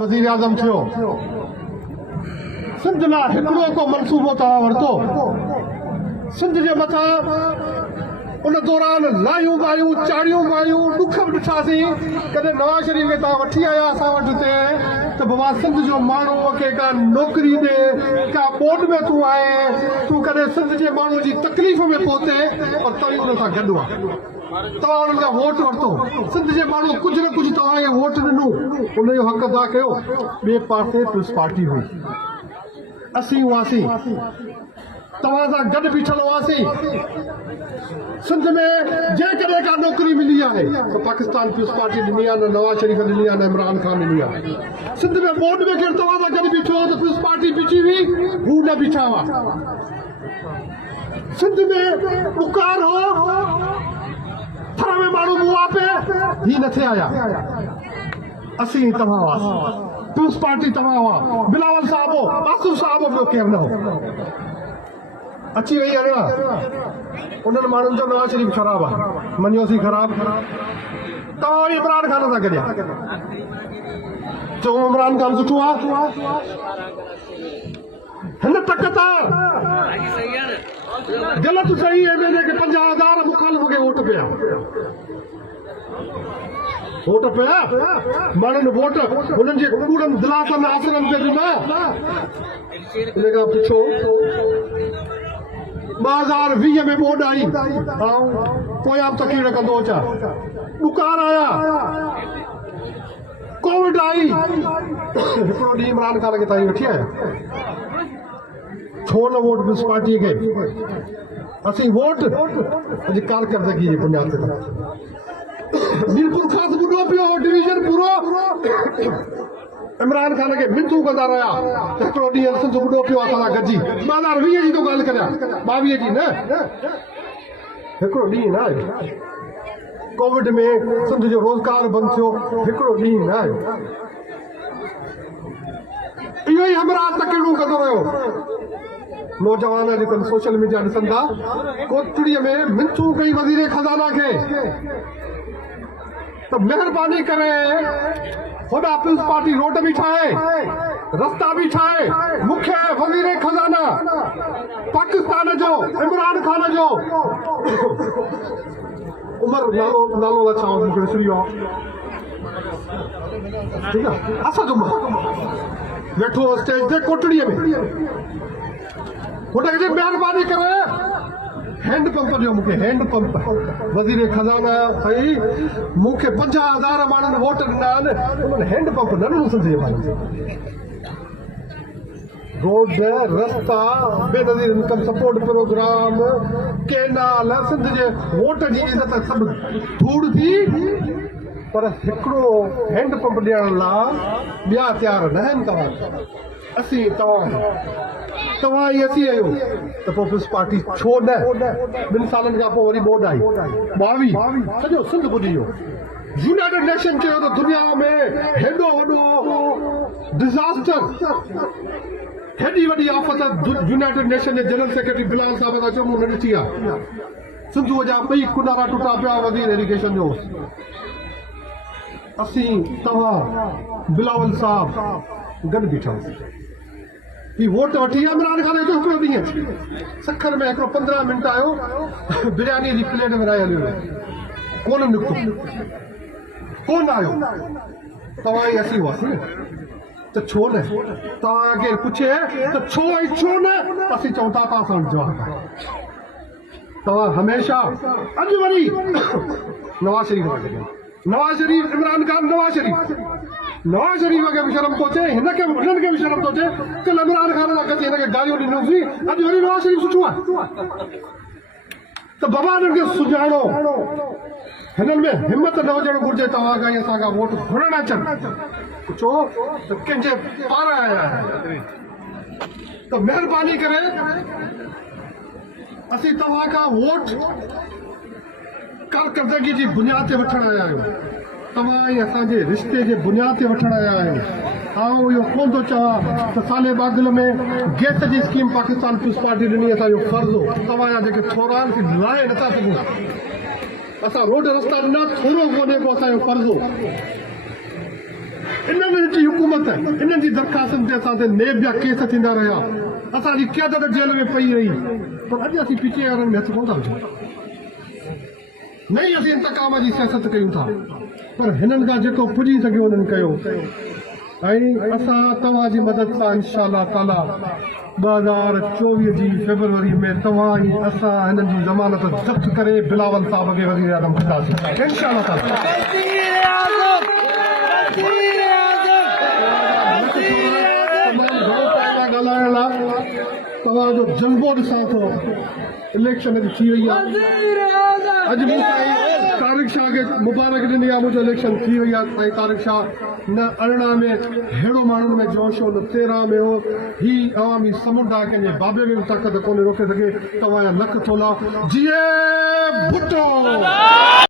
वज़ीर आज़म थियो सिंध लाइ हिकिड़ो को मनसूबो तव्हां वरितो सिंध जे मथां उन दौरान लायूं बायूं चाड़ियूं बायूं ॾुख बि ॾिठासीं कॾहिं नवाज़ शरीफ़ खे तव्हां वठी आया असां वटि हिते त बाबा सिंध जो माण्हू खे का नौकिरी ॾे का बोर्ड में तूं आए तूं कॾहिं सिंध जे माण्हू जी तकलीफ़ में पहुते और तव्हां हुन सां गॾु आहे तव्हां हुननि खां वोट वरितो सिंध जे माण्हू कुझु न कुझु तव्हांखे वोट ॾिनो उन जो हक़ अदा कयो ॿिए पासे पीपल्स पार्टी हुई असीं हुआसीं तव्हां सां गॾु बीठल हुआसीं सिंध में जेकॾहिं का नौकिरी मिली आहे त पाकिस्तान पीपल्स पार्टी ॾिनी आहे न नवाज़ शरीफ़ ॾिनी आहे न इमरान खान ॾिनी आहे सिंध में बोर्ड में केरु तव्हां सां गॾु बीठो त पीपल्स पार्टी बीठी हुई हू न बीठा हुआ सिंध में पुकार हो थर में माण्हू मुआ पे ही न थे आया असीं तव्हां हुआसीं पीपल्स पार्टी तव्हां हुआ बिलावल साहब हो आसिफ साहब हो ॿियो केरु न हो अची वई आहे उन्हनि माण्हुनि जो नवाज़ शरीफ़ ख़राब आहे मञियोसीं ख़राब तव्हां इमरान खान सां गॾिया चओ इमरान खान सुठो आहे हिन तक तां ग़लति सही है जेके 50,000 मुखालिफ़ खे वोट पिया माण्हुनि वोट हुननि जे कूड़नि दिलासनि आसरनि ते ॾिना इन खां पुछो 2020 में बोर्ड आई पोयां तकलीफ़ कंदो अचां ॾुकार आया कोविड आई हिकिड़ो ॾींहुं इमरान खान खे तव्हां वठी आया छो न वोट पीपल्स पार्टी खे असीं वोट अॼु कारकर्दगी जे बुनियाद ते मीरपुर खां ॿुधो पियो डिवीजन पूरो इमरान खान खे मिनतूं कंदा रहिया हिकिड़ो ॾींहुं सिंध ॿुधो पियो असां सां गॾिजी 2020 जी थो ॻाल्हि करियां 22 जी न हिकिड़ो ॾींहुं न आयो कोविड में सिंध जो रोज़गार बंदि थियो हिकिड़ो ॾींहुं न आयो इहो ई हमराह तकड़ियूं कंदो रहियो नौजवान अॼुकल्ह सोशल मीडिया ॾिसनि था कोटड़ीअ में मिनतूं कई वज़ीर खज़ाना खे त महिरबानी करे होॾा पीपल्स पार्टी रोड बि ठाहे रस्ता बि ठाहे मूंखे वज़ीर खज़ाना पाकिस्तान जो इमरान खान जो उमर नालो छा मूंखे विसरी वियो ठीकु आहे असांजो वेठो स्टेज ते कोटड़ीअ में हुनखे महिरबानी करे हैंड पंप ॾियो मूंखे हैंड पंप वज़ीर खज़ाना भई मूंखे 50,000 माण्हुनि वोट ॾिना आहिनि उन्हनि हैंड पंप न ॾिनो सिंध जे माण्हुनि रोड रस्ता बेनज़ीर इनकम सपोर्ट प्रोग्राम केनाल सिंध जे वोट जी इज़त सभु धूड़ थी पर हिकिड़ो हैंड पंप ॾियण लाइ ॿिया तयार न आहिनि असीं तव्हां ई अची आहियो त पोइ पीपल्स पार्टी छो न 2 सालनि खां पोइ वरी बोर्ड आई 22 सॼो सिंध ॿुधी वियो यूनाइटेड नेशन चयो त दुनिया में हेॾो वॾो डिज़ास्टर हेॾी वॾी आफ़त यूनाइटेड नेशन जे जनरल सेक्रेटरी बिलाल साहब खां चयो मूं न ॾिठी आहे सिंधूअ जा ॿई किनारा टुटा पिया वज़ीर इरिगेशन जो असीं तव्हां बिलावल साहब गॾु बीठा ही वोट वठी इमरान खान जो हिकिड़ो ॾींहुं सखर में हिकिड़ो 15 मिंट आयो बिरयानी जी प्लेट विराए हलियो कोन निकितो कोन आयो तव्हां ई असीं हुआसीं न त छो न तव्हांखे पुछे त छो ऐं छो न असीं चऊं था तव्हां सां जवाबु तव्हां हमेशह अॼु वरी नवाज़ शरीफ़ नवाज़ शरीफ़ इमरान खान नवाज़ शरीफ़ खे बि शर्म थो अचे हिननि खे बि शर्म थो अचे कल्ह इमरान खान सां गॾु हिनखे गालियूं ॾिनोसीं अॼु वरी नवाज़ शरीफ़ सुठो आहे त बाबा हिननि खे सुञाणो हिननि में हिमत न हुजणु घुरिजे तव्हां खां असांखां वोट घुरण अचनि छो त कंहिंजे पारां आया आहिनि त महिरबानी करे असीं तव्हां खां वोट कारकर्दगी जी बुनियाद ते वठण आया आहियूं तव्हां ऐं असांजे रिश्ते जे बुनियाद ते वठण आया आहियूं आउं इहो कोन थो चवां त साले बादल में गैस जी स्कीम पाकिस्तान पीपल्स पार्टी ॾिनी असांजो फर्ज़ हो तव्हांजा जेके थोरान खे लाहे नथा सघूं असां रोड रस्ता ॾिना थोरो कोन्हे को असांजो फर्ज़ हो इन्हनि जी हुकूमत इन्हनि जी दरख़्वास्तनि ते असां ते नेब जा केस थींदा रहिया असांजी क़यादत जेल में पई रही पर अॼु असीं पीछे वारनि में हथ कोन था विझूं नहीं असीं इंतकाम जी सियासत कयूं था पर हिननि खां जेको पुॼी सघियो उन्हनि कयो ऐं असां तव्हांजी मदद सां इंशा ताला 2024 जी फेबरवरी में तव्हां ई असां हिननि जी ज़मानत ज़ब्त करे बिलावल साहब खे वज़ीर आज़म कंदासीं इंशा ताला ॻाल्हाइण लाइ तव्हांजो जज़्बो ॾिसां थो इलेक्शन अॼु थी वई आहे अॼु मूंखे तारिक शाह खे मुबारक ॾिनी आहे मुंहिंजो इलेक्शन थी वई आहे ऐं तारिक शाह न 18 में अहिड़ो माण्हुनि में जोश हो न 13 में हो ही अवामी समुंड आहे कंहिंजे बाबे में बि ताक़त कोन्हे रोके सघे तव्हांजा लख थोला जीए भुट्टो